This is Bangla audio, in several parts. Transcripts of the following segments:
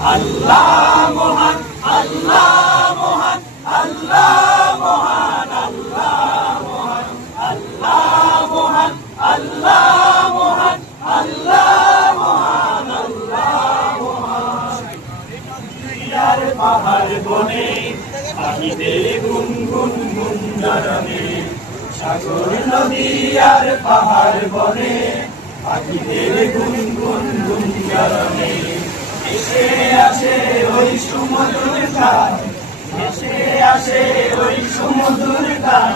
আল্লাহ মহান, আল্লাহ মহান, আল্লাহ মহান, আল্লাহ মহান, আল্লাহ মহান, আল্লাহ মহান, আল্লাহ মহান, আল্লাহ মহান। আর পাহাড় বনে পাখিদের গুনগুন গুঞ্জরণে, সাগর নদী আর পাহাড় বনে পাখিদের গুনগুন গুঞ্জরণে, এসে আসে ওই সুমধুর গান, এসে আসে ওই সুমধুর গান,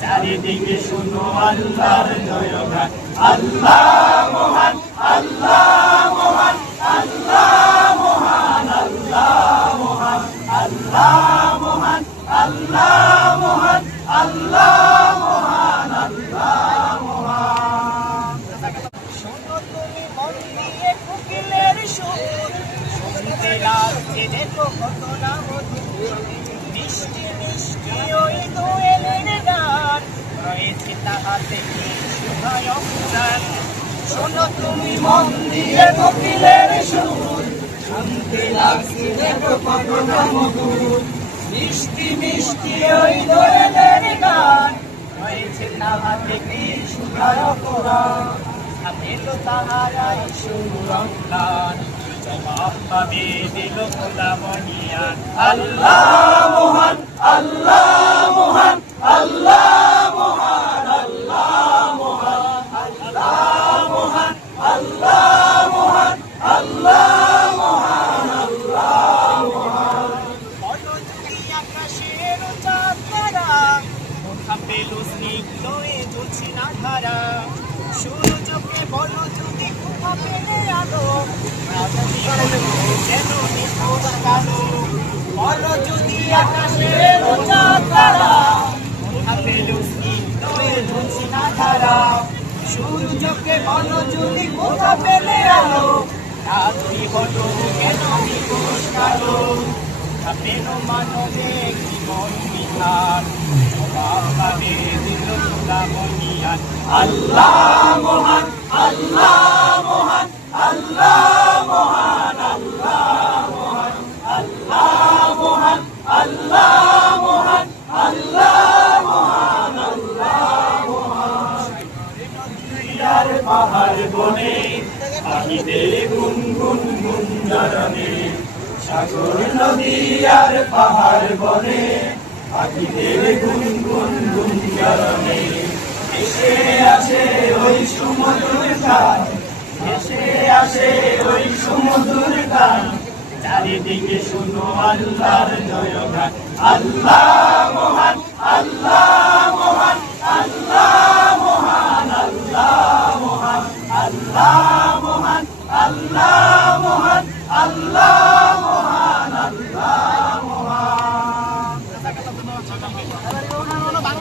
চারিদিকে শুনো আল্লাহর জয়গান। আল্লাহ মহান, আল্লাহ মহান, আল্লাহ মহান, আল্লাহ মহান, আল্লাহ মহান, আল্লাহ মহান, আল্লাহ মহান, আল্লাহ মহান। শোনো তুমি মন দিয়ে কোকিলের সুর, শুনতে লাগছে দেখো কত না মধুর, মিষ্টি মিষ্টি ওই দোয়েলের গান, রয়েছে তাহাতে কি শুভায় অপরাণ। শোনো তুমি মন দিয়ে কোকিলের সুর, শুনতে লাগছে দেখো কত না মধুর, মিষ্টি মিষ্টি ওই দোয়েলের গান, রয়েছে তাহাতে কি শুভায় অপরাণ। সাথেলো তাহারাই সুরঙ্গান, জবাব পাবে দিল খোদা মহিয়ান। আল্লাহ মহান, আল্লাহ মহান, আল্লাহ মহান, আল্লাহ মহান, আল্লাহ মহান, আল্লাহ মহান, আল্লাহ মহান, আল্লাহ মহান। বলো যদি আকাশের চাঁদ তারা, কোথা পেল স্নিগ্ধ এ জোছনা ধারা, সূর্যকে বলো যদি কোথা পেলে আলো, যেন নিখোঁজ কালো। বলো যদি আকাশের চাঁদ তারা, কোথা পেল স্নিগ্ধ এ জোছনা ধারা, সূর্যকে বলো যদি কোথা পেলে আলো, রাত্রি বলো কেন নিখোঁজ কালো। পেল মানবে জীবন বিধান, জবাব পাবে দিল খোদা মহিয়ান। আল্লাহ মহান, আল্লাহ মহান, আল্লাহ মহান, আল্লাহ মহান, আল্লাহ মহান, আল্লাহ মহান, আল্লাহ মহান, আল্লাহ মহান। আর পাহাড় বনে পাখিদের গুনগুন গুঞ্জরণে, সাগর নদী আর পাহাড় বনে পাখিদের গুনগুন গুঞ্জরণে, এসে আসে ওই সুমধুর গান, এসে আসে ওই সুমধুর গান, চারিদিকে শুনো আল্লাহর জয়গান। আল্লাহ মহান, আল্লাহ মহান, আল্লাহ মহান, আল্লাহ মহান, আল্লাহ মহান, আল্লাহ